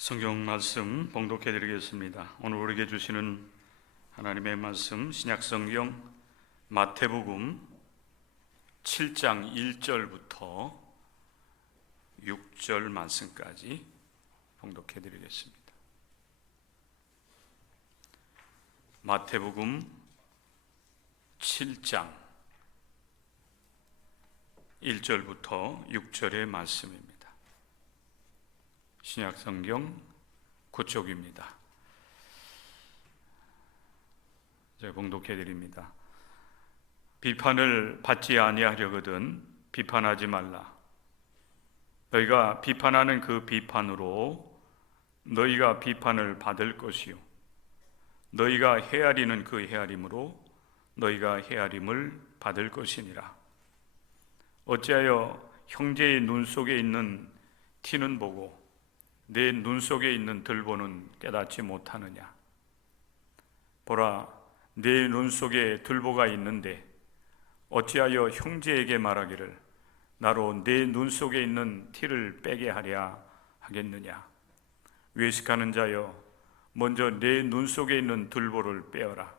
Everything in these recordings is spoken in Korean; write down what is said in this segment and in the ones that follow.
성경 말씀 봉독해 드리겠습니다. 오늘 우리에게 주시는 하나님의 말씀 신약성경 마태복음 7장 1절부터 6절 말씀까지 봉독해 드리겠습니다. 마태복음 7장 1절부터 6절의 말씀입니다. 신약성경 9쪽입니다. 제가 봉독해 드립니다. 비판을 받지 아니하려거든 비판하지 말라. 너희가 비판하는 그 비판으로 너희가 비판을 받을 것이요 너희가 헤아리는 그 헤아림으로 너희가 헤아림을 받을 것이니라. 어찌하여 형제의 눈 속에 있는 티는 보고 내 눈 속에 있는 들보는 깨닫지 못하느냐? 보라, 내 눈 속에 들보가 있는데 어찌하여 형제에게 말하기를 나로 내 눈 속에 있는 티를 빼게 하랴 하겠느냐? 외식하는 자여, 먼저 내 눈 속에 있는 들보를 빼어라.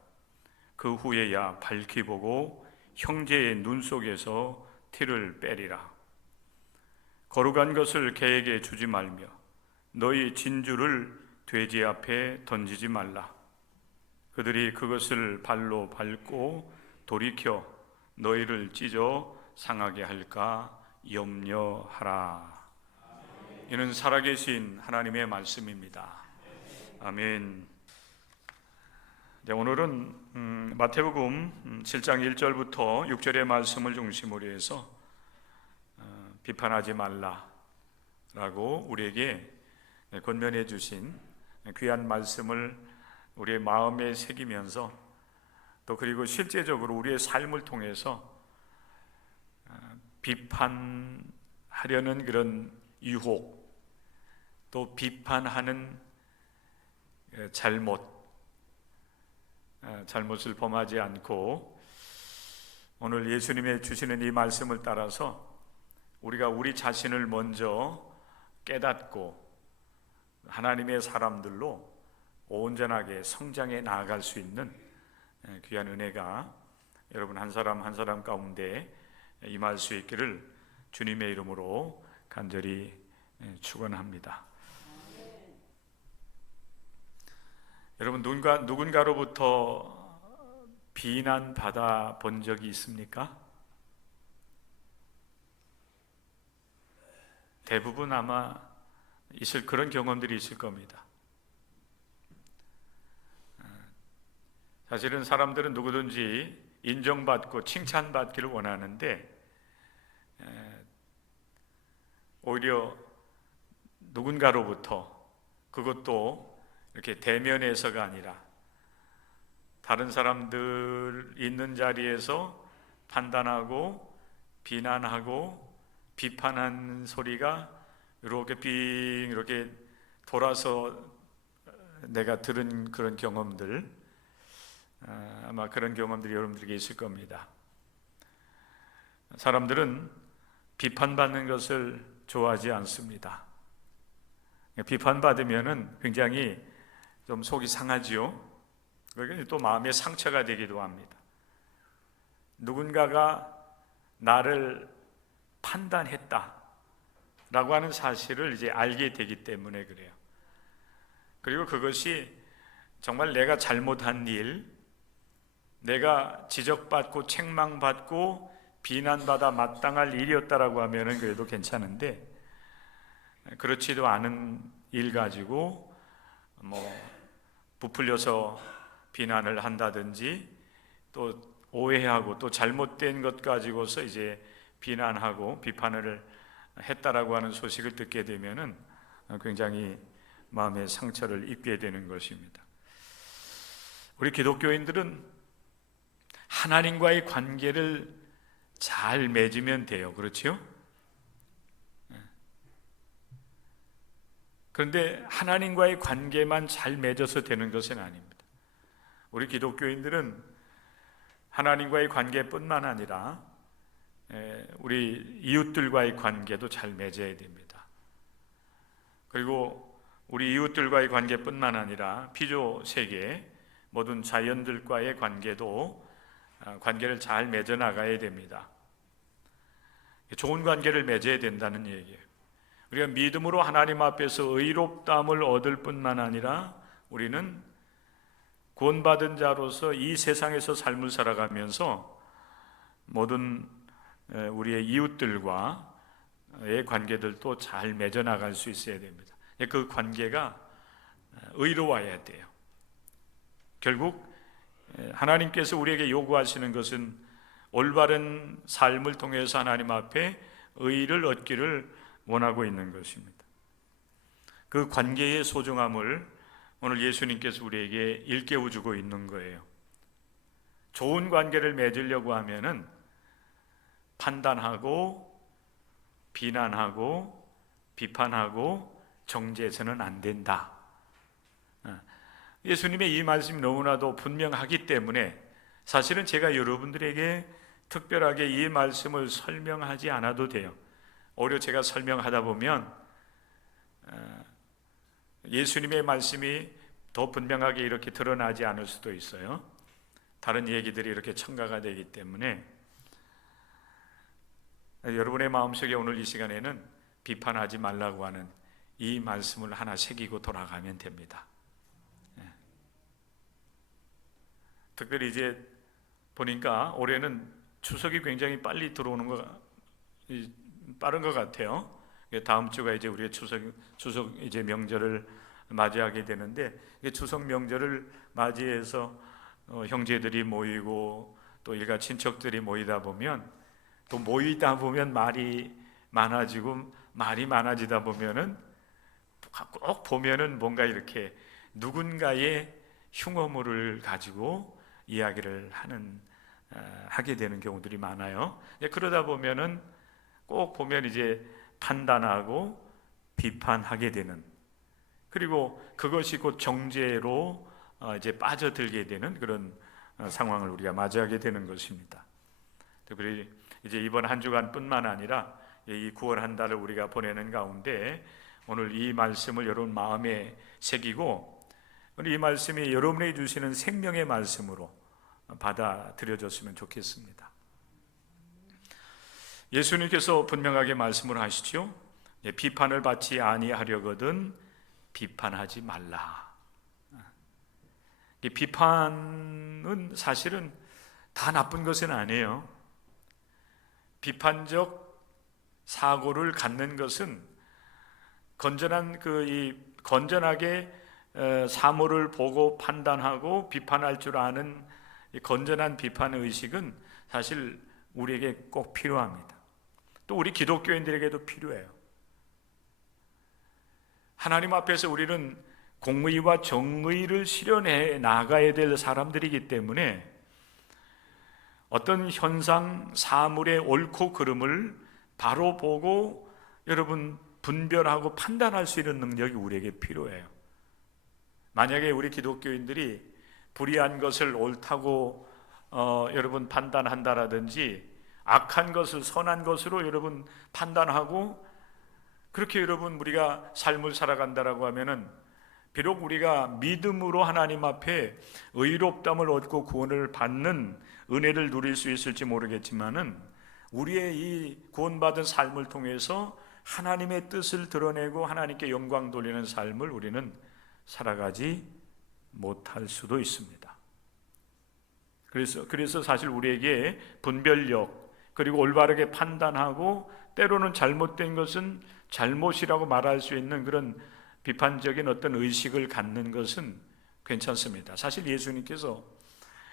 그 후에야 밝히 보고 형제의 눈 속에서 티를 빼리라. 거룩한 것을 개에게 주지 말며 너희 진주를 돼지 앞에 던지지 말라. 그들이 그것을 발로 밟고 돌이켜 너희를 찢어 상하게 할까 염려하라. 이는 살아계신 하나님의 말씀입니다. 아멘. 오늘은 마태복음 7장 1절부터 6절의 말씀을 중심으로 해서 비판하지 말라라고 우리에게 권면해 주신 귀한 말씀을 우리의 마음에 새기면서 또 그리고 실제적으로 우리의 삶을 통해서 비판하려는 그런 유혹, 또 비판하는 잘못을 범하지 않고 오늘 예수님의 주시는 이 말씀을 따라서 우리가 우리 자신을 먼저 깨닫고 하나님의 사람들로 온전하게 성장해 나아갈 수 있는 귀한 은혜가 여러분 한 사람 한 사람 가운데 임할 수 있기를 주님의 이름으로 간절히 축원합니다. 여러분 누군가로부터 비난받아 본 적이 있습니까? 대부분 아마 그런 경험들이 있을 겁니다. 사실은 사람들은 누구든지 인정받고 칭찬받기를 원하는데 오히려 누군가로부터, 그것도 이렇게 대면에서가 아니라 다른 사람들 있는 자리에서 판단하고 비난하고 비판하는 소리가 이렇게 돌아서 내가 들은 그런 경험들, 아마 그런 경험들이 여러분들에게 있을 겁니다. 사람들은 비판받는 것을 좋아하지 않습니다. 비판받으면은 굉장히 좀 속이 상하지요. 그게 또 마음의 상처가 되기도 합니다. 누군가가 나를 판단했다 라고 하는 사실을 이제 알게 되기 때문에 그래요. 그리고 그것이 정말 내가 잘못한 일, 내가 지적받고 책망받고 비난받아 마땅할 일이었다라고 하면은 그래도 괜찮은데 그렇지도 않은 일 가지고 부풀려서 비난을 한다든지 또 오해하고 또 잘못된 것 가지고서 이제 비난하고 비판을 했다라고 하는 소식을 듣게 되면은 굉장히 마음의 상처를 입게 되는 것입니다. 우리 기독교인들은 하나님과의 관계를 잘 맺으면 돼요. 그렇죠? 그런데 하나님과의 관계만 잘 맺어서 되는 것은 아닙니다. 우리 기독교인들은 하나님과의 관계뿐만 아니라 우리 이웃들과의 관계도 잘 맺어야 됩니다. 그리고 우리 이웃들과의 관계뿐만 아니라 피조 세계 모든 자연들과의 관계를 잘 맺어 나가야 됩니다. 좋은 관계를 맺어야 된다는 얘기예요. 우리가 믿음으로 하나님 앞에서 의롭다함을 얻을 뿐만 아니라 우리는 구원받은 자로서 이 세상에서 삶을 살아가면서 모든 우리의 이웃들과의 관계들도 잘 맺어 나갈 수 있어야 됩니다. 그 관계가 의로워야 돼요. 결국 하나님께서 우리에게 요구하시는 것은 올바른 삶을 통해서 하나님 앞에 의를 얻기를 원하고 있는 것입니다. 그 관계의 소중함을 오늘 예수님께서 우리에게 일깨워 주고 있는 거예요. 좋은 관계를 맺으려고 하면은 판단하고 비난하고 비판하고 정죄해서는 안 된다. 예수님의 이 말씀이 너무나도 분명하기 때문에 사실은 제가 여러분들에게 특별하게 이 말씀을 설명하지 않아도 돼요. 오히려 제가 설명하다 보면 예수님의 말씀이 더 분명하게 이렇게 드러나지 않을 수도 있어요. 다른 얘기들이 이렇게 첨가가 되기 때문에 여러분의 마음속에 오늘 이 시간에는 비판하지 말라고 하는 이 말씀을 하나 새기고 돌아가면 됩니다. 특별히 이제 보니까 올해는 추석이 굉장히 빨리 들어오는 거 빠른 것 같아요. 다음 주가 이제 우리의 추석 이제 명절을 맞이하게 되는데, 추석 명절을 맞이해서 형제들이 모이고 또 일가 친척들이 모이다 보면 말이 많아지고 말이 많아지다 보면은 꼭 보면은 뭔가 이렇게 누군가의 흉어물을 가지고 이야기를 하게 되는 경우들이 많아요. 그러다 보면은 꼭 보면 이제 판단하고 비판하게 되는, 그리고 그것이 곧 정죄로 이제 빠져들게 되는 그런 상황을 우리가 맞이하게 되는 것입니다. 특별히 이제 이번 한 주간뿐만 아니라 이 9월 한 달을 우리가 보내는 가운데 오늘 이 말씀을 여러분 마음에 새기고 이 말씀이 여러분에게 주시는 생명의 말씀으로 받아들여졌으면 좋겠습니다. 예수님께서 분명하게 말씀을 하시죠. 비판을 받지 아니하려거든 비판하지 말라. 이 비판은 사실은 다 나쁜 것은 아니에요. 비판적 사고를 갖는 것은 건전하게 사물을 보고 판단하고 비판할 줄 아는 건전한 비판 의식은 사실 우리에게 꼭 필요합니다. 또 우리 기독교인들에게도 필요해요. 하나님 앞에서 우리는 공의와 정의를 실현해 나가야 될 사람들이기 때문에 어떤 현상, 사물의 옳고 그름을 바로 보고 여러분 분별하고 판단할 수 있는 능력이 우리에게 필요해요. 만약에 우리 기독교인들이 불의한 것을 옳다고 여러분 판단한다라든지 악한 것을 선한 것으로 여러분 판단하고 그렇게 여러분 우리가 삶을 살아간다라고 하면은 비록 우리가 믿음으로 하나님 앞에 의롭다함을 얻고 구원을 받는 은혜를 누릴 수 있을지 모르겠지만은 우리의 이 구원받은 삶을 통해서 하나님의 뜻을 드러내고 하나님께 영광 돌리는 삶을 우리는 살아가지 못할 수도 있습니다. 그래서 사실 우리에게 분별력 그리고 올바르게 판단하고 때로는 잘못된 것은 잘못이라고 말할 수 있는 그런 비판적인 어떤 의식을 갖는 것은 괜찮습니다. 사실 예수님께서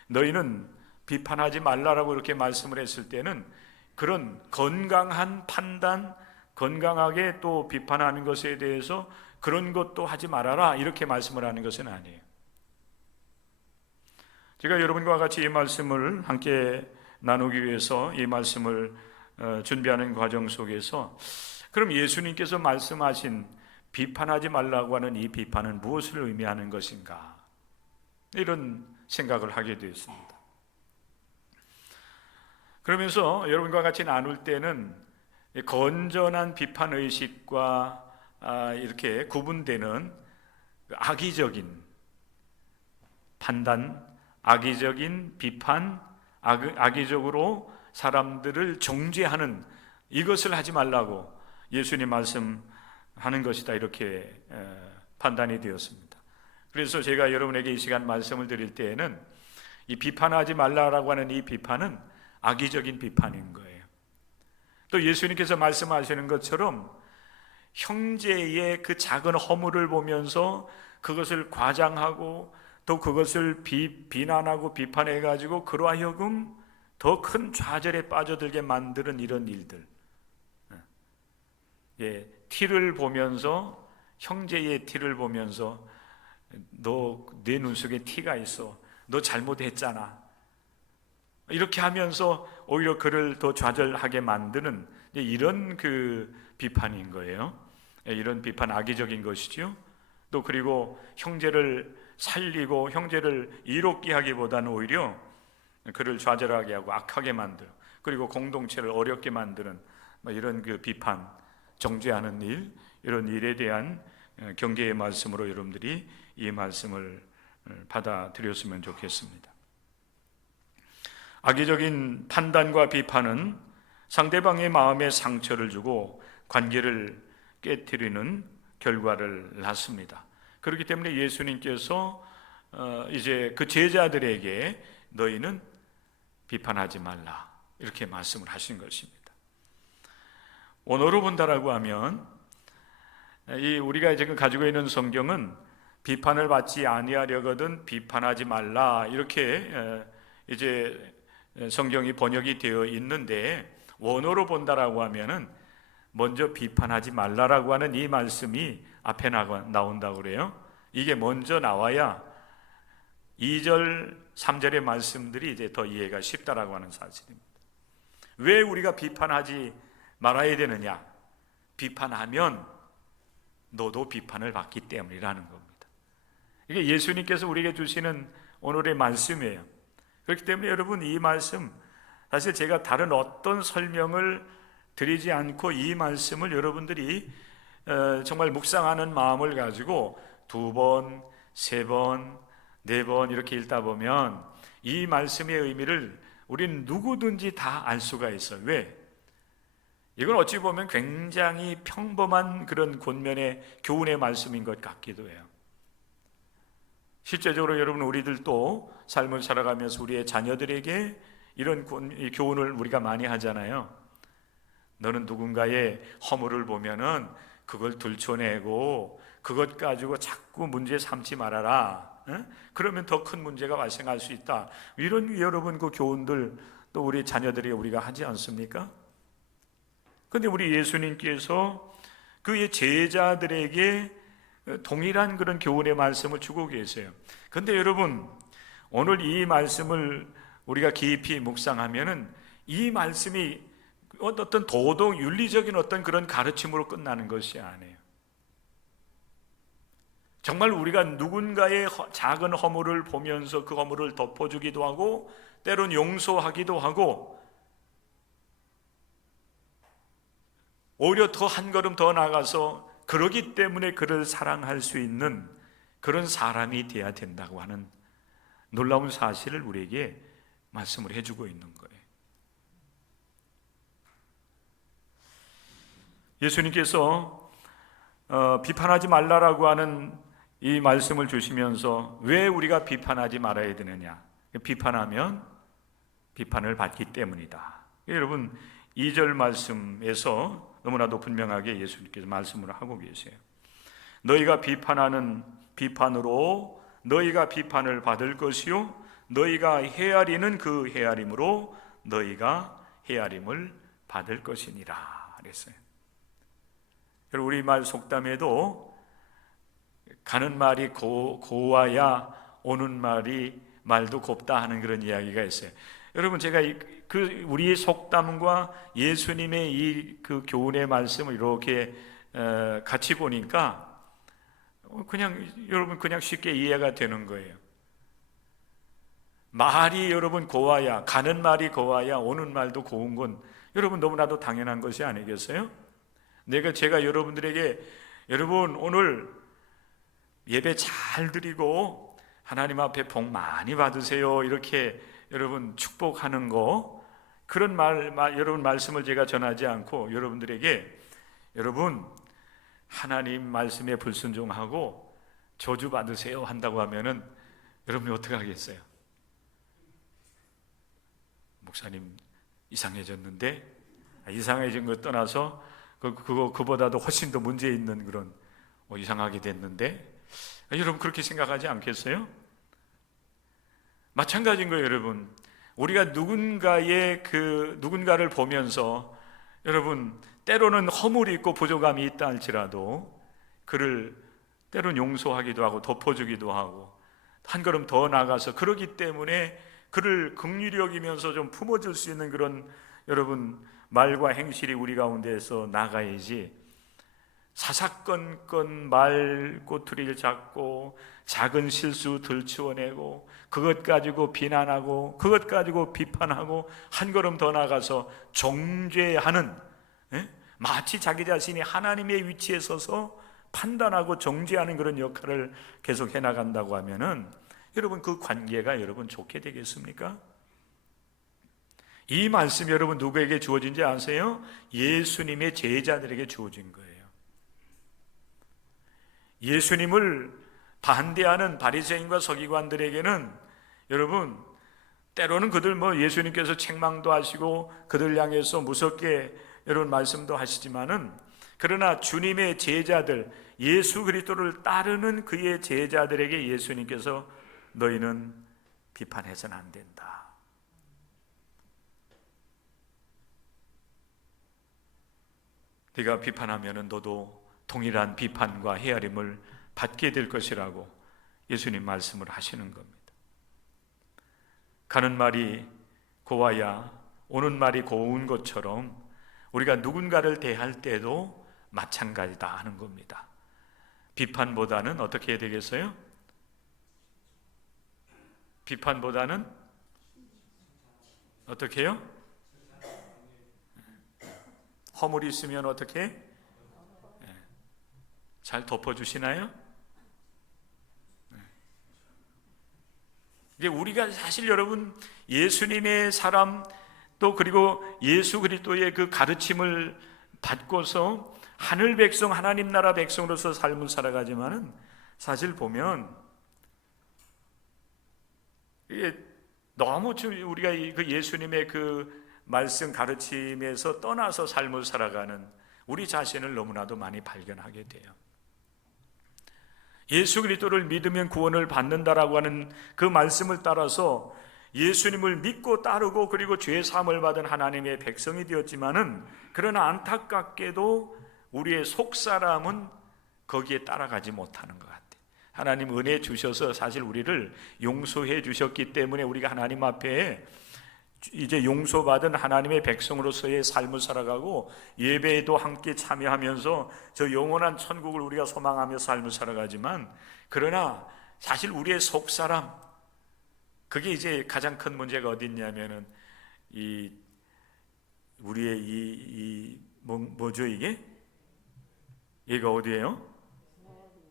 너희는 비판하지 말라라고 이렇게 말씀을 했을 때는 그런 건강한 판단, 건강하게 또 비판하는 것에 대해서 그런 것도 하지 말아라 이렇게 말씀을 하는 것은 아니에요. 제가 여러분과 같이 이 말씀을 함께 나누기 위해서 이 말씀을 준비하는 과정 속에서 그럼 예수님께서 말씀하신 비판하지 말라고 하는 이 비판은 무엇을 의미하는 것인가? 이런 생각을 하게 되었습니다. 그러면서 여러분과 같이 나눌 때는 건전한 비판의식과 이렇게 구분되는 악의적인 판단, 악의적인 비판, 악의적으로 사람들을 정죄하는 이것을 하지 말라고 예수님 말씀하는 것이다, 이렇게 판단이 되었습니다. 그래서 제가 여러분에게 이 시간 말씀을 드릴 때에는 이 비판하지 말라라고 하는 이 비판은 악의적인 비판인 거예요. 또 예수님께서 말씀하시는 것처럼 형제의 그 작은 허물을 보면서 그것을 과장하고 또 그것을 비난하고 비판해 가지고 그로 하여금 더 큰 좌절에 빠져들게 만드는 이런 일들, 티를 보면서, 형제의 티를 보면서 너 내 눈 속에 티가 있어, 너 잘못했잖아, 이렇게 하면서 오히려 그를 더 좌절하게 만드는 이런 그 비판인 거예요. 이런 비판 악의적인 것이죠. 또 그리고 형제를 살리고 형제를 이롭게 하기보다는 오히려 그를 좌절하게 하고 악하게 만들어, 그리고 공동체를 어렵게 만드는 이런 그 비판, 정죄하는 일, 이런 일에 대한 경계의 말씀으로 여러분들이 이 말씀을 받아들였으면 좋겠습니다. 악의적인 판단과 비판은 상대방의 마음에 상처를 주고 관계를 깨트리는 결과를 낳습니다. 그렇기 때문에 예수님께서 이제 그 제자들에게 너희는 비판하지 말라, 이렇게 말씀을 하신 것입니다. 원어로 본다라고 하면 이 우리가 지금 가지고 있는 성경은 비판을 받지 아니하려거든 비판하지 말라, 이렇게 이제 성경이 번역이 되어 있는데, 원어로 본다라고 하면은 먼저 비판하지 말라라고 하는 이 말씀이 앞에 나온다고 그래요. 이게 먼저 나와야 2절, 3절의 말씀들이 이제 더 이해가 쉽다라고 하는 사실입니다. 왜 우리가 비판하지 말아야 되느냐? 비판하면 너도 비판을 받기 때문이라는 겁니다. 이게 예수님께서 우리에게 주시는 오늘의 말씀이에요. 그렇기 때문에 여러분, 이 말씀, 사실 제가 다른 어떤 설명을 드리지 않고 이 말씀을 여러분들이 정말 묵상하는 마음을 가지고 2번, 3번, 4번 이렇게 읽다 보면 이 말씀의 의미를 우리는 누구든지 다 알 수가 있어요. 왜? 이건 어찌 보면 굉장히 평범한 그런 권면의 교훈의 말씀인 것 같기도 해요. 실제적으로 여러분, 우리들도 삶을 살아가면서 우리의 자녀들에게 이런 교훈을 우리가 많이 하잖아요. 너는 누군가의 허물을 보면은 그걸 들춰내고 그것 가지고 자꾸 문제 삼지 말아라. 그러면 더 큰 문제가 발생할 수 있다. 이런 여러분 그 교훈들 또 우리 자녀들이 우리가 하지 않습니까? 그런데 우리 예수님께서 그의 제자들에게 동일한 그런 교훈의 말씀을 주고 계세요. 그런데 여러분, 오늘 이 말씀을 우리가 깊이 묵상하면은 이 말씀이 어떤 도덕, 윤리적인 어떤 그런 가르침으로 끝나는 것이 아니에요. 정말 우리가 누군가의 작은 허물을 보면서 그 허물을 덮어주기도 하고 때론 용서하기도 하고 오히려 더 한 걸음 더 나가서 그러기 때문에 그를 사랑할 수 있는 그런 사람이 되어야 된다고 하는 놀라운 사실을 우리에게 말씀을 해주고 있는 거예요. 예수님께서 비판하지 말라라고 하는 이 말씀을 주시면서 왜 우리가 비판하지 말아야 되느냐? 비판하면 비판을 받기 때문이다. 여러분, 2절 말씀에서 너무나도 분명하게 예수님께서 말씀을 하고 계세요. 너희가 비판하는 비판으로 너희가 비판을 받을 것이요 너희가 헤아리는 그 헤아림으로 너희가 헤아림을 받을 것이니라 그랬어요. 우리말 속담에도 가는 말이 고와야 오는 말도 곱다 하는 그런 이야기가 있어요. 여러분, 제가 우리의 속담과 예수님의 이 그 교훈의 말씀을 이렇게 같이 보니까 여러분 그냥 쉽게 이해가 되는 거예요. 말이 여러분 고와야, 가는 말이 고와야 오는 말도 고운 건 여러분 너무나도 당연한 것이 아니겠어요? 제가 여러분들에게 여러분 오늘 예배 잘 드리고 하나님 앞에 복 많이 받으세요 이렇게 여러분 축복하는 거, 그런 여러분 말씀을 제가 전하지 않고 여러분들에게 여러분 하나님 말씀에 불순종하고 저주 받으세요 한다고 하면은 여러분이 어떻게 하겠어요? 목사님 이상해졌는데, 이상해진 거 떠나서 그보다도 훨씬 더 문제 있는 그런 이상하게 됐는데, 여러분 그렇게 생각하지 않겠어요? 마찬가지인 거예요. 여러분 우리가 누군가를 보면서 여러분 때로는 허물이 있고 부족함이 있다 할지라도 그를 때로는 용서하기도 하고 덮어주기도 하고 한 걸음 더 나아가서, 그러기 때문에 그를 긍휼히 여기면서 좀 품어줄 수 있는 그런 여러분 말과 행실이 우리 가운데에서 나가야지, 사사건건 말 꼬투리를 잡고 작은 실수 들추어내고 그것 가지고 비난하고 그것 가지고 비판하고 한 걸음 더 나가서 정죄하는, 마치 자기 자신이 하나님의 위치에 서서 판단하고 정죄하는 그런 역할을 계속 해나간다고 하면은 여러분 그 관계가 여러분 좋게 되겠습니까? 이 말씀이 여러분 누구에게 주어진지 아세요? 예수님의 제자들에게 주어진 거예요. 예수님을 반대하는 바리새인과 서기관들에게는 여러분 때로는 그들 예수님께서 책망도 하시고 그들 향해서 무섭게 여러분 말씀도 하시지만은, 그러나 주님의 제자들, 예수 그리스도를 따르는 그의 제자들에게 예수님께서 너희는 비판해서는 안 된다. 네가 비판하면은 너도 동일한 비판과 헤아림을 받게 될 것이라고 예수님 말씀을 하시는 겁니다. 가는 말이 고와야 오는 말이 고운 것처럼 우리가 누군가를 대할 때도 마찬가지다 하는 겁니다. 비판보다는 어떻게 해야 되겠어요? 비판보다는 어떻게 해요? 허물이 있으면 어떻게? 잘 덮어주시나요? 이게 우리가 사실 여러분 예수님의 사람 또 그리고 예수 그리스도의 그 가르침을 받고서 하늘 백성, 하나님 나라 백성으로서 삶을 살아가지만은 사실 보면 이게 너무 우리가 그 예수님의 그 말씀 가르침에서 떠나서 삶을 살아가는 우리 자신을 너무나도 많이 발견하게 돼요. 예수 그리스도를 믿으면 구원을 받는다라고 하는 그 말씀을 따라서 예수님을 믿고 따르고 그리고 죄 사함을 받은 하나님의 백성이 되었지만은, 그러나 안타깝게도 우리의 속사람은 거기에 따라가지 못하는 것 같아요. 하나님 은혜 주셔서 사실 우리를 용서해 주셨기 때문에 우리가 하나님 앞에 이제 용서받은 하나님의 백성으로서의 삶을 살아가고 예배에도 함께 참여하면서 저 영원한 천국을 우리가 소망하며 삶을 살아가지만, 그러나 사실 우리의 속사람, 그게 이제 가장 큰 문제가 어디 있냐면은 우리의 뭐죠 이게? 얘가 어디예요?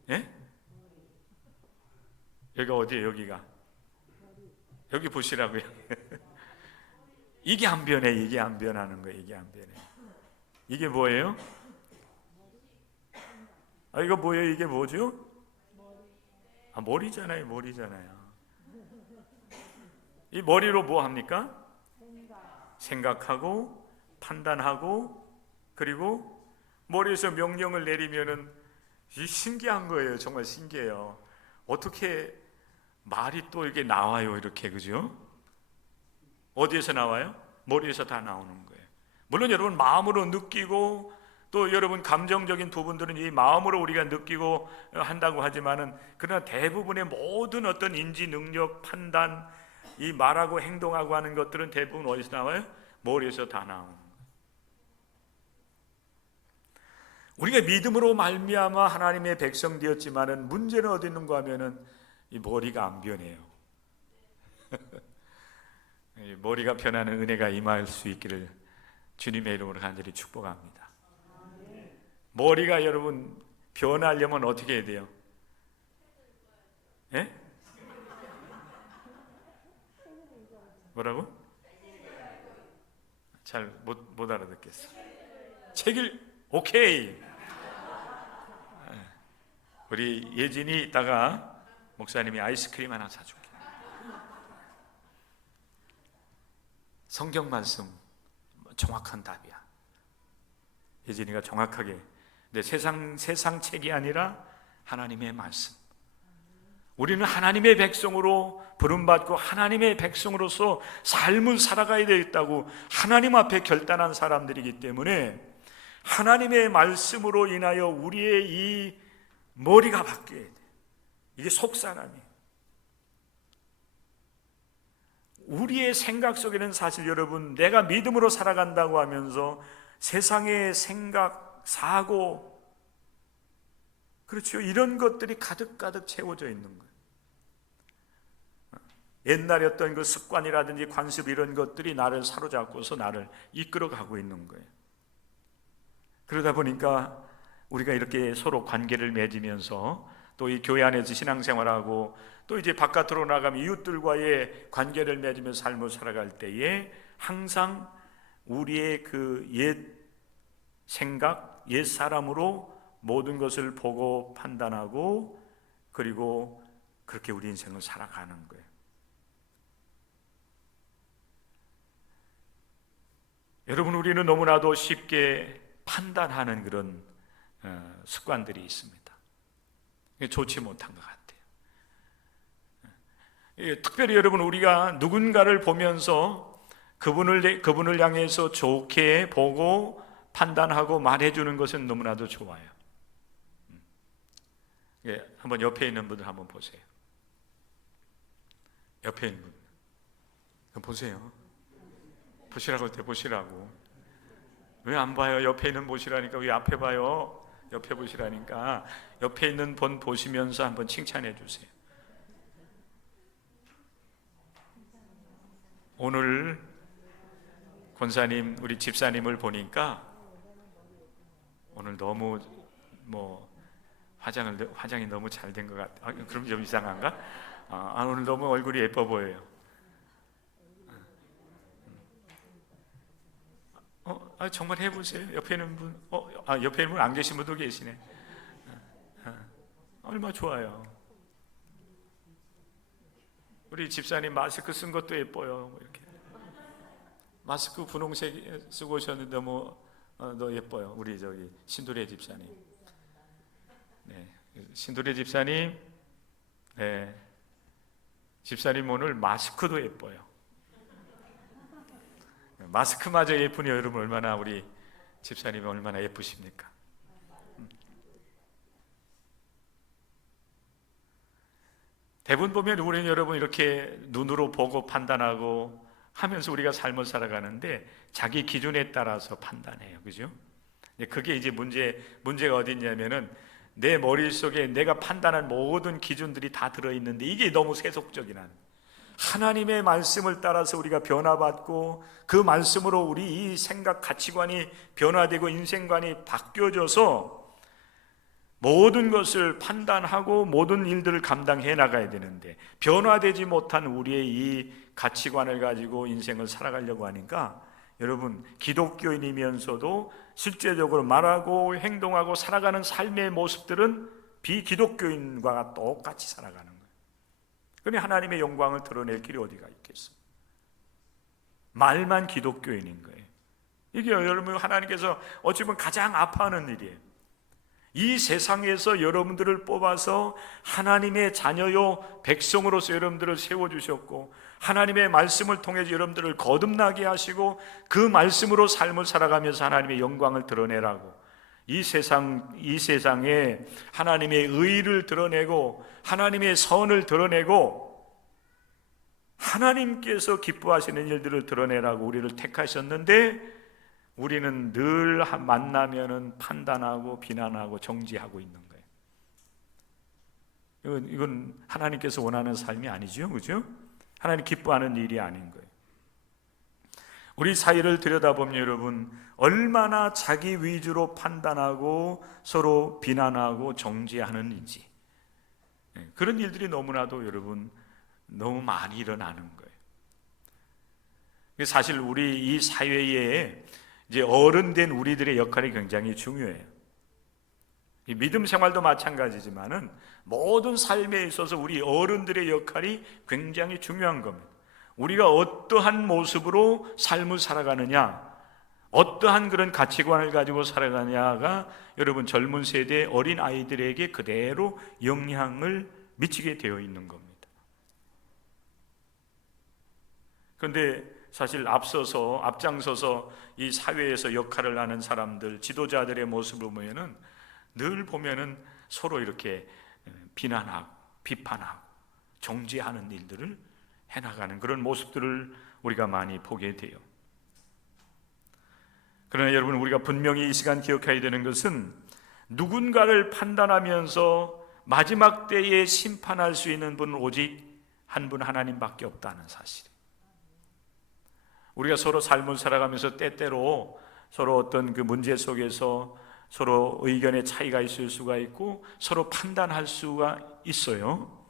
예? 여기가 어디예요? 여기 보시라고요. 이게 안 변해. 이게 안 변하는 거예요. 이게 안 변해. 이게 뭐예요? 이거 뭐예요? 이게 뭐죠? 머리잖아요. 이 머리로 뭐 합니까? 생각하고 판단하고 그리고 머리에서 명령을 내리면은 신기한 거예요. 정말 신기해요. 어떻게 말이 또 이게 나와요? 이렇게, 그죠? 어디에서 나와요? 머리에서 다 나오는 거예요. 물론 여러분 마음으로 느끼고 또 여러분 감정적인 부분들은 이 마음으로 우리가 느끼고 한다고 하지만은, 그러나 대부분의 모든 어떤 인지 능력, 판단, 이 말하고 행동하고 하는 것들은 대부분 어디서 나와요? 머리에서 다 나오는 거예요. 우리가 믿음으로 말미암아 하나님의 백성 되었지만은 문제는 어디 있는가 하면은 이 머리가 안 변해요. 머리가 변하는 은혜가 임할 수 있기를 주님의 이름으로 간절히 축복합니다. 머리가 여러분 변하려면 어떻게 해야 돼요? 예? 뭐라고? 잘 못 알아듣겠어. 오케이. 우리 예진이 이따가 목사님이 아이스크림 하나 사줄게. 성경 말씀 정확한 답이야. 예진이가 정확하게. 근데 세상 책이 아니라 하나님의 말씀. 우리는 하나님의 백성으로 부름받고 하나님의 백성으로서 삶을 살아가야 되겠다고 하나님 앞에 결단한 사람들이기 때문에 하나님의 말씀으로 인하여 우리의 이 머리가 바뀌어야 돼. 이게 속사람이에요. 우리의 생각 속에는 사실 여러분, 내가 믿음으로 살아간다고 하면서 세상의 생각, 사고, 그렇죠, 이런 것들이 가득가득 채워져 있는 거예요. 옛날에 어떤 그 습관이라든지 관습, 이런 것들이 나를 사로잡고서 나를 이끌어가고 있는 거예요. 그러다 보니까 우리가 이렇게 서로 관계를 맺으면서 또 이 교회 안에서 신앙생활하고 또 이제 바깥으로 나가면 이웃들과의 관계를 맺으면서 삶을 살아갈 때에 항상 우리의 그 옛 생각, 옛 사람으로 모든 것을 보고 판단하고 그리고 그렇게 우리 인생을 살아가는 거예요. 여러분, 우리는 너무나도 쉽게 판단하는 그런 습관들이 있습니다. 좋지 못한 것 같아요. 특별히 여러분, 우리가 누군가를 보면서 그분을 향해서 좋게 보고 판단하고 말해주는 것은 너무나도 좋아요. 한번 옆에 있는 분들 한번 보세요. 옆에 있는 분 보세요. 보시라고 할 때 보시라고. 왜 안 봐요? 옆에 있는 보시라니까. 왜 앞에 봐요? 옆에 보시라니까. 옆에 있는 분 보시면서 한번 칭찬해 주세요. 오늘 권사님, 우리 집사님을 보니까 오늘 너무 화장이 너무 잘 된 것 같아. 그럼 좀 이상한가? 오늘 너무 얼굴이 예뻐 보여요. 정말 해보세요. 옆에 있는 분, 옆에 있는 분 안 계신 분도 계시네. 얼마나 좋아요. 우리 집사님 마스크 쓴 것도 예뻐요. 이렇게 마스크 분홍색 쓰고 오셨는데 너무 예뻐요. 우리 저기 신도래 집사님. 네, 신도래 집사님. 네, 집사님 오늘 마스크도 예뻐요. 마스크마저 예쁘니 여러분, 얼마나 우리 집사님이 얼마나 예쁘십니까? 대부분 보면 우리는 여러분 이렇게 눈으로 보고 판단하고 하면서 우리가 삶을 살아가는데 자기 기준에 따라서 판단해요. 그죠? 그게 이제 문제가 어디 있냐면은 내 머릿속에 내가 판단한 모든 기준들이 다 들어있는데 이게 너무 세속적인 하나님의 말씀을 따라서 우리가 변화받고 그 말씀으로 우리 이 생각 가치관이 변화되고 인생관이 바뀌어져서 모든 것을 판단하고 모든 일들을 감당해 나가야 되는데 변화되지 못한 우리의 이 가치관을 가지고 인생을 살아가려고 하니까 여러분, 기독교인이면서도 실제적으로 말하고 행동하고 살아가는 삶의 모습들은 비기독교인과 똑같이 살아가는 거예요. 그러니 하나님의 영광을 드러낼 길이 어디가 있겠어요? 말만 기독교인인 거예요. 이게 여러분, 하나님께서 어찌 보면 가장 아파하는 일이에요. 이 세상에서 여러분들을 뽑아서 하나님의 자녀요 백성으로서 여러분들을 세워주셨고 하나님의 말씀을 통해서 여러분들을 거듭나게 하시고 그 말씀으로 삶을 살아가면서 하나님의 영광을 드러내라고 이 세상에 하나님의 의를 드러내고 하나님의 선을 드러내고 하나님께서 기뻐하시는 일들을 드러내라고 우리를 택하셨는데 우리는 늘 만나면은 판단하고 비난하고 정죄하고 있는 거예요. 이건 하나님께서 원하는 삶이 아니죠, 그죠? 하나님 기뻐하는 일이 아닌 거예요. 우리 사이를 들여다보면 여러분, 얼마나 자기 위주로 판단하고 서로 비난하고 정죄하는지 그런 일들이 너무나도 여러분 너무 많이 일어나는 거예요. 사실 우리 이 사회에 이제 어른된 우리들의 역할이 굉장히 중요해요. 이 믿음 생활도 마찬가지지만은 모든 삶에 있어서 우리 어른들의 역할이 굉장히 중요한 겁니다. 우리가 어떠한 모습으로 삶을 살아가느냐, 어떠한 그런 가치관을 가지고 살아가냐가 여러분 젊은 세대 어린 아이들에게 그대로 영향을 미치게 되어 있는 겁니다. 그런데 사실 앞장서서 이 사회에서 역할을 하는 사람들, 지도자들의 모습을 보면은 늘 보면은 서로 이렇게 비난하고 비판하고 정죄하는 일들을 해나가는 그런 모습들을 우리가 많이 보게 돼요. 그러나 여러분, 우리가 분명히 이 시간 기억해야 되는 것은 누군가를 판단하면서 마지막 때에 심판할 수 있는 분은 오직 한 분 하나님밖에 없다는 사실. 우리가 서로 삶을 살아가면서 때때로 서로 어떤 그 문제 속에서 서로 의견의 차이가 있을 수가 있고 서로 판단할 수가 있어요.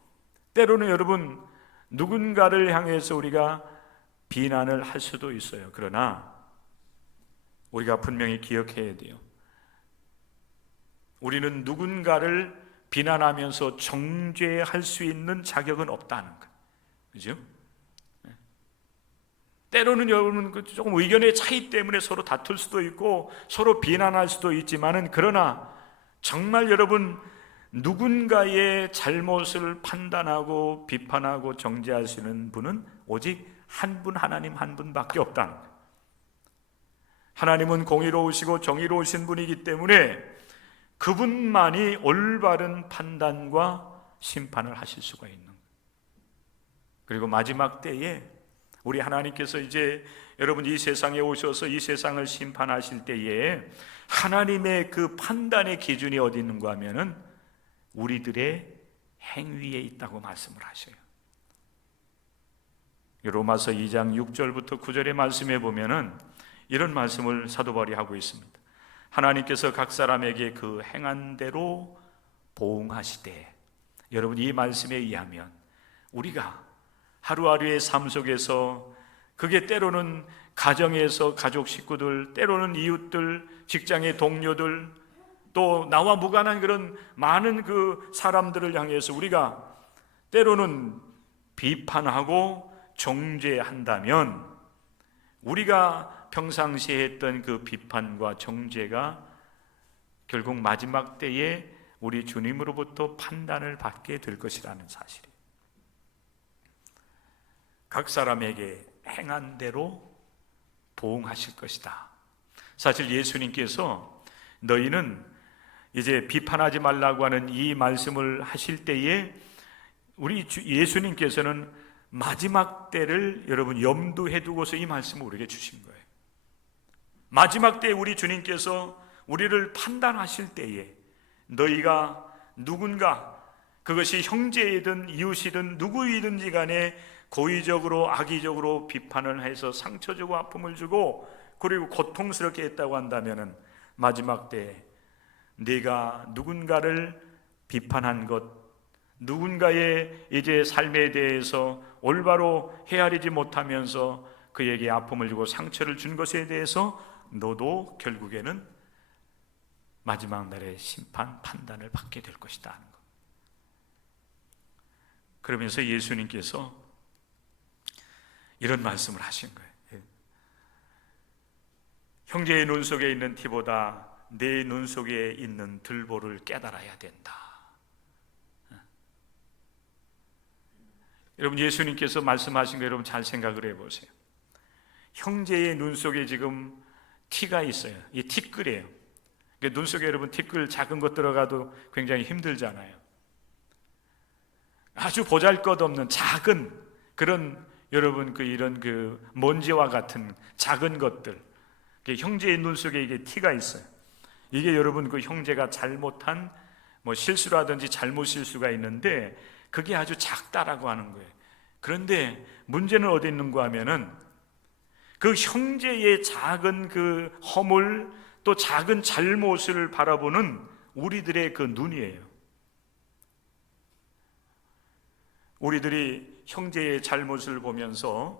때로는 여러분 누군가를 향해서 우리가 비난을 할 수도 있어요. 그러나 우리가 분명히 기억해야 돼요. 우리는 누군가를 비난하면서 정죄할 수 있는 자격은 없다는 거예요. 그죠? 때로는 여러분 조금 의견의 차이 때문에 서로 다툴 수도 있고 서로 비난할 수도 있지만은, 그러나 정말 여러분 누군가의 잘못을 판단하고 비판하고 정죄할 수 있는 분은 오직 한 분, 하나님 한 분밖에 없다는 거예요. 하나님은 공의로우시고 정의로우신 분이기 때문에 그분만이 올바른 판단과 심판을 하실 수가 있는 거예요. 그리고 마지막 때에 우리 하나님께서 이제 여러분 이 세상에 오셔서 이 세상을 심판하실 때에 하나님의 그 판단의 기준이 어디 있는가 하면은 우리들의 행위에 있다고 말씀을 하셔요. 로마서 2장 6절부터 9절의 말씀에 보면은 이런 말씀을 사도 바울이 하고 있습니다. 하나님께서 각 사람에게 그 행한 대로 보응하시되, 여러분 이 말씀에 의하면 우리가 하루하루의 삶 속에서 그게 때로는 가정에서 가족 식구들, 때로는 이웃들, 직장의 동료들, 또 나와 무관한 그런 많은 그 사람들을 향해서 우리가 때로는 비판하고 정죄한다면 우리가 평상시에 했던 그 비판과 정죄가 결국 마지막 때에 우리 주님으로부터 판단을 받게 될 것이라는 사실이에요. 각 사람에게 행한 대로 보응하실 것이다. 사실 예수님께서 너희는 이제 비판하지 말라고 하는 이 말씀을 하실 때에 우리 예수님께서는 마지막 때를 여러분 염두에 두고서 이 말씀을 우리에게 주신 거예요. 마지막 때에 우리 주님께서 우리를 판단하실 때에 너희가 누군가, 그것이 형제이든 이웃이든 누구이든지 간에 고의적으로 악의적으로 비판을 해서 상처 주고 아픔을 주고 그리고 고통스럽게 했다고 한다면은 마지막 때 네가 누군가를 비판한 것, 누군가의 이제 삶에 대해서 올바로 헤아리지 못하면서 그에게 아픔을 주고 상처를 준 것에 대해서 너도 결국에는 마지막 날의 심판, 판단을 받게 될 것이다 하는 것. 그러면서 예수님께서 이런 말씀을 하신 거예요. 형제의 눈 속에 있는 티보다 내 눈 속에 있는 들보를 깨달아야 된다. 여러분 예수님께서 말씀하신 거 여러분 잘 생각을 해보세요. 형제의 눈 속에 지금 티가 있어요. 이 티끌이에요. 눈 속에 여러분 티끌 작은 것 들어가도 굉장히 힘들잖아요. 아주 보잘것없는 작은 그런 여러분 이런 먼지와 같은 작은 것들, 형제의 눈 속에 이게 티가 있어요. 이게 여러분 그 형제가 잘못한 실수라든지 잘못 실수가 있는데 그게 아주 작다라고 하는 거예요. 그런데 문제는 어디 있는가 하면은 그 형제의 작은 그 허물 또 작은 잘못을 바라보는 우리들의 그 눈이에요. 우리들이 형제의 잘못을 보면서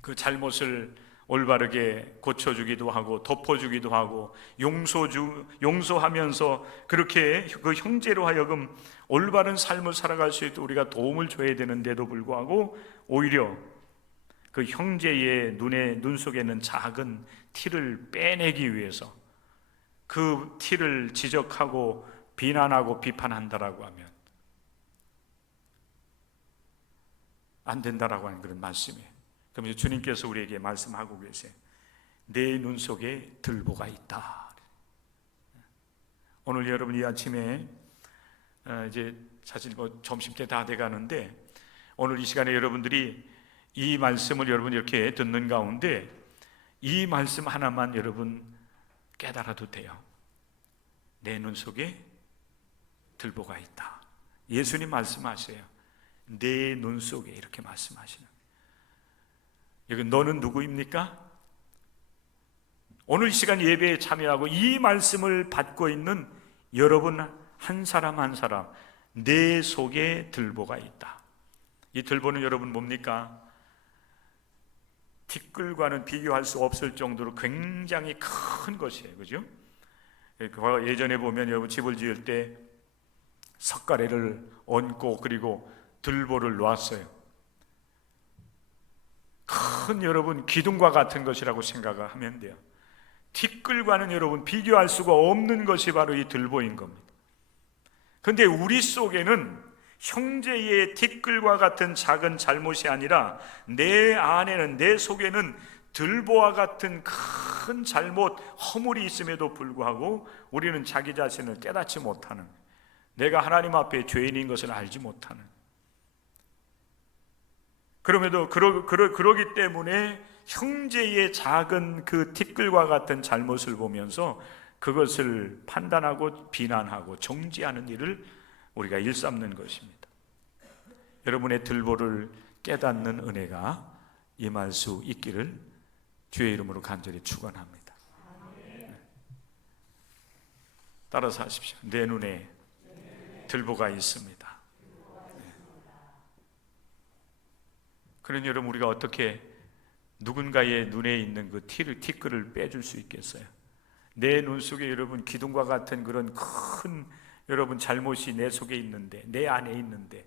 그 잘못을 올바르게 고쳐주기도 하고 덮어주기도 하고 용서하면서 그렇게 그 형제로 하여금 올바른 삶을 살아갈 수 있도록 우리가 도움을 줘야 되는데도 불구하고 오히려 그 형제의 눈 속에 있는 작은 티를 빼내기 위해서 그 티를 지적하고 비난하고 비판한다라고 하면 안 된다라고 하는 그런 말씀이에요. 그럼 주님께서 우리에게 말씀하고 계세요. 내 눈 속에 들보가 있다. 오늘 여러분 이 아침에 이제 사실 점심때 다 돼가는데 오늘 이 시간에 여러분들이 이 말씀을 여러분 이렇게 듣는 가운데 이 말씀 하나만 여러분 깨달아도 돼요. 내 눈 속에 들보가 있다. 예수님 말씀하세요. 내 눈 속에 이렇게 말씀하시는. 여기 너는 누구입니까? 오늘 이 시간 예배에 참여하고 이 말씀을 받고 있는 여러분 한 사람 한 사람 내 속에 들보가 있다. 이 들보는 여러분 뭡니까? 티끌과는 비교할 수 없을 정도로 굉장히 큰 것이에요. 그죠? 예전에 보면 여러분 집을 지을 때 석가래를 얹고 그리고 들보를 놓았어요. 큰 여러분 기둥과 같은 것이라고 생각을 하면 돼요. 티끌과는 여러분 비교할 수가 없는 것이 바로 이 들보인 겁니다. 그런데 우리 속에는 형제의 티끌과 같은 작은 잘못이 아니라 내 안에는 내 속에는 들보와 같은 큰 잘못 허물이 있음에도 불구하고 우리는 자기 자신을 깨닫지 못하는, 내가 하나님 앞에 죄인인 것을 알지 못하는, 그럼에도 그러기 때문에 형제의 작은 그 티끌과 같은 잘못을 보면서 그것을 판단하고 비난하고 정지하는 일을 우리가 일삼는 것입니다. 여러분의 들보를 깨닫는 은혜가 임할 수 있기를 주의 이름으로 간절히 축원합니다. 따라서 하십시오. 내 눈에 들보가 있습니다. 그런 여러분, 우리가 어떻게 누군가의 눈에 있는 그 티끌을 빼줄 수 있겠어요? 내 눈 속에 여러분 기둥과 같은 그런 큰 여러분 잘못이 내 속에 있는데, 내 안에 있는데,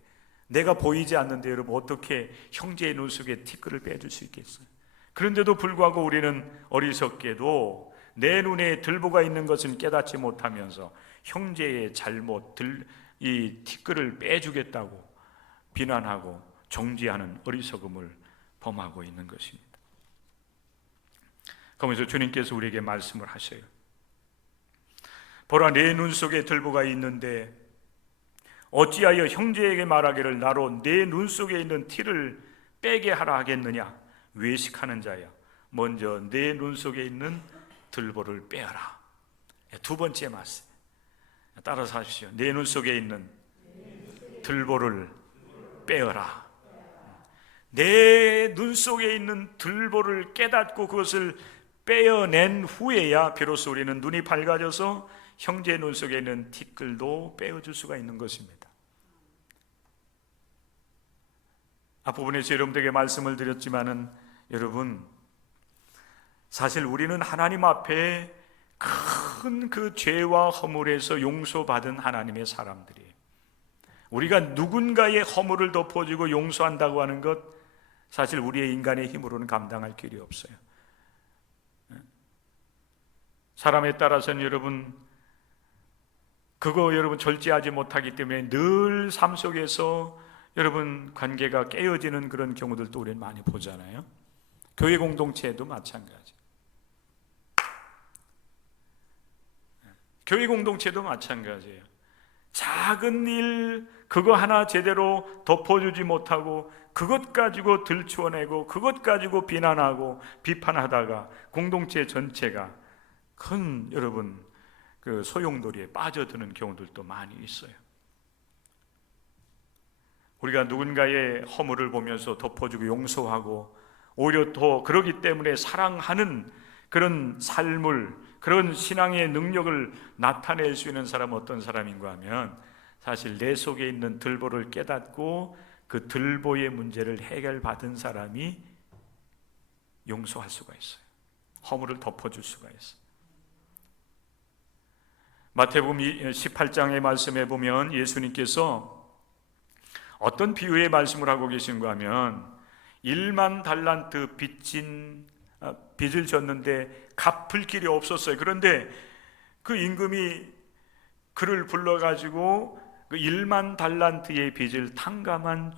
내가 보이지 않는데 여러분 어떻게 형제의 눈 속에 티끌을 빼줄 수 있겠어요? 그런데도 불구하고 우리는 어리석게도 내 눈에 들보가 있는 것은 깨닫지 못하면서 형제의 잘못, 이 티끌을 빼주겠다고 비난하고 정지하는 어리석음을 범하고 있는 것입니다. 그러면서 주님께서 우리에게 말씀을 하셔요. 보라, 내 눈 속에 들보가 있는데 어찌하여 형제에게 말하기를 나로 내 눈 속에 있는 티를 빼게 하라 하겠느냐? 외식하는 자야, 먼저 내 눈 속에 있는 들보를 빼어라. 두 번째 말씀 따라서 하십시오. 내 눈 속에 있는 들보를 빼어라. 내 눈 속에 있는 들보를 깨닫고 그것을 빼어낸 후에야 비로소 우리는 눈이 밝아져서 형제의 눈 속에 있는 티끌도 빼어줄 수가 있는 것입니다. 앞부분에서 여러분들에게 말씀을 드렸지만은 여러분, 사실 우리는 하나님 앞에 큰 그 죄와 허물에서 용서받은 하나님의 사람들이에요. 우리가 누군가의 허물을 덮어주고 용서한다고 하는 것, 사실 우리의 인간의 힘으로는 감당할 길이 없어요. 사람에 따라서는 여러분 여러분 절제하지 못하기 때문에 늘 삶 속에서 여러분 관계가 깨어지는 그런 경우들도 우리는 많이 보잖아요. 교회 공동체에도 마찬가지. 교회 공동체도 마찬가지예요. 작은 일 그거 하나 제대로 덮어주지 못하고 그것 가지고 들추어내고 그것 가지고 비난하고 비판하다가 공동체 전체가 큰 여러분 그 소용돌이에 빠져드는 경우들도 많이 있어요. 우리가 누군가의 허물을 보면서 덮어주고 용서하고 오히려 더 그러기 때문에 사랑하는 그런 삶을, 그런 신앙의 능력을 나타낼 수 있는 사람은 어떤 사람인가 하면 사실 내 속에 있는 들보를 깨닫고 그 들보의 문제를 해결받은 사람이 용서할 수가 있어요. 허물을 덮어줄 수가 있어요. 마태복음 18장의 말씀에 보면 예수님께서 어떤 비유의 말씀을 하고 계신가 하면 1만 달란트 빚을 졌는데 갚을 길이 없었어요. 그런데 그 임금이 그를 불러가지고 그 1만 달란트의 빚을 탕감해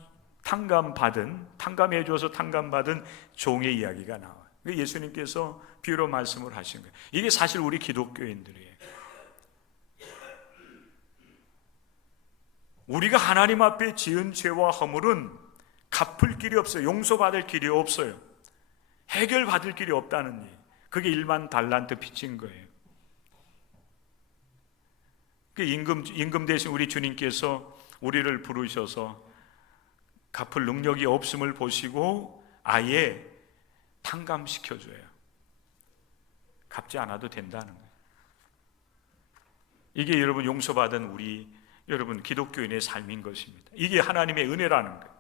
줘서 탕감받은 종의 이야기가 나와요. 예수님께서 비유로 말씀을 하신 거예요. 이게 사실 우리 기독교인들이에요. 우리가 하나님 앞에 지은 죄와 허물은 갚을 길이 없어요. 용서받을 길이 없어요. 해결받을 길이 없다는 일. 그게 1만 달란트 빚인 거예요. 임금 대신 우리 주님께서 우리를 부르셔서 갚을 능력이 없음을 보시고 아예 탕감시켜줘요. 갚지 않아도 된다는 거예요. 이게 여러분 용서받은 여러분 기독교인의 삶인 것입니다. 이게 하나님의 은혜라는 거예요.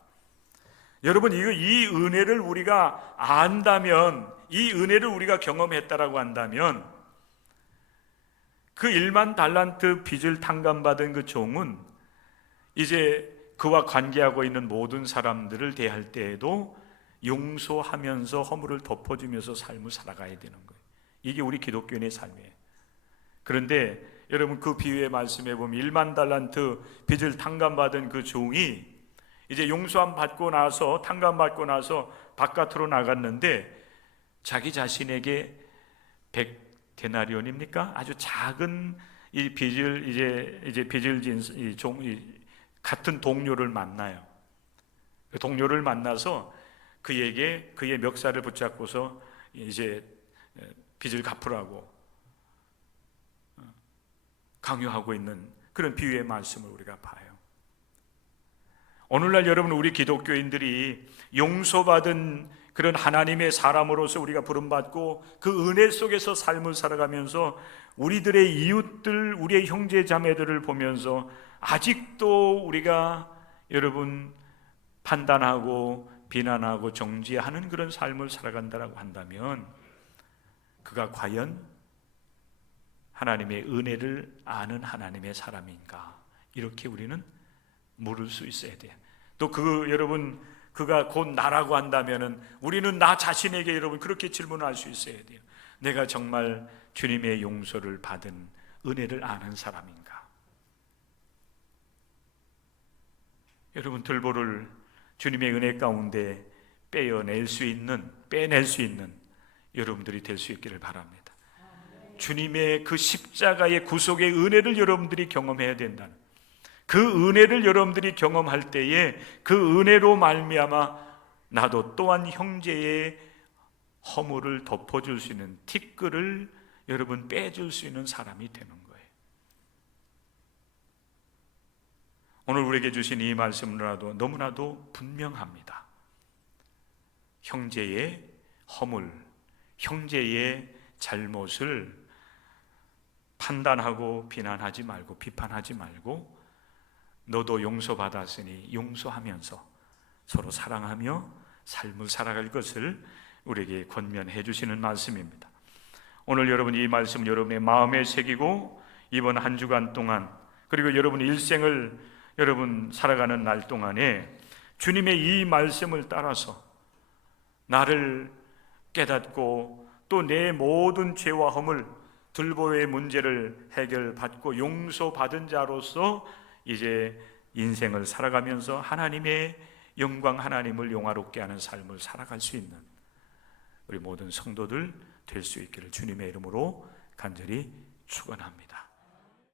여러분 이 은혜를 우리가 안다면, 이 은혜를 우리가 경험했다라고 한다면 그 1만 달란트 빚을 탕감받은 그 종은 이제 그와 관계하고 있는 모든 사람들을 대할 때에도 용서하면서 허물을 덮어주면서 삶을 살아가야 되는 거예요. 이게 우리 기독교인의 삶이에요. 그런데 여러분 그 비유의 말씀에 보면 1만 달란트 빚을 탕감받은 그 종이 이제 용서함 받고 나서 탕감받고 나서 바깥으로 나갔는데 자기 자신에게 100데나리온입니까? 아주 작은 이 빚을 이제 빚을 진 같은 동료를 만나요. 그 동료를 만나서 그에게 그의 멱살을 붙잡고서 이제 빚을 갚으라고 강요하고 있는 그런 비유의 말씀을 우리가 봐요. 오늘날 여러분 우리 기독교인들이 용서받은 그런 하나님의 사람으로서 우리가 부름받고 그 은혜 속에서 삶을 살아가면서 우리들의 이웃들, 우리의 형제 자매들을 보면서 아직도 우리가 여러분 판단하고 비난하고 정죄하는 그런 삶을 살아간다라고 한다면 그가 과연 하나님의 은혜를 아는 하나님의 사람인가? 이렇게 우리는 물을 수 있어야 돼요. 또 여러분 그가 곧 나라고 한다면은 우리는 나 자신에게 여러분 그렇게 질문할 수 있어야 돼요. 내가 정말 주님의 용서를 받은 은혜를 아는 사람인가? 여러분 들보를 주님의 은혜 가운데 빼낼 수 있는 여러분들이 될 수 있기를 바랍니다. 주님의 그 십자가의 구속의 은혜를 여러분들이 경험해야 된다는, 그 은혜를 여러분들이 경험할 때에 그 은혜로 말미암아 나도 또한 형제의 허물을 덮어줄 수 있는 티끌을 여러분 빼줄 수 있는 사람이 되는 거예요. 오늘 우리에게 주신 이 말씀으로라도 너무나도 분명합니다. 형제의 허물, 형제의 잘못을 판단하고 비난하지 말고 비판하지 말고 너도 용서받았으니 용서하면서 서로 사랑하며 삶을 살아갈 것을 우리에게 권면해 주시는 말씀입니다. 오늘 여러분 이 말씀 여러분의 마음에 새기고 이번 한 주간 동안 그리고 여러분 일생을 여러분 살아가는 날 동안에 주님의 이 말씀을 따라서 나를 깨닫고 또 내 모든 죄와 허물 들보의 문제를 해결받고 용서받은 자로서 이제 인생을 살아가면서 하나님의 영광, 하나님을 영화롭게 하는 삶을 살아갈 수 있는 우리 모든 성도들 될 수 있기를 주님의 이름으로 간절히 축원합니다.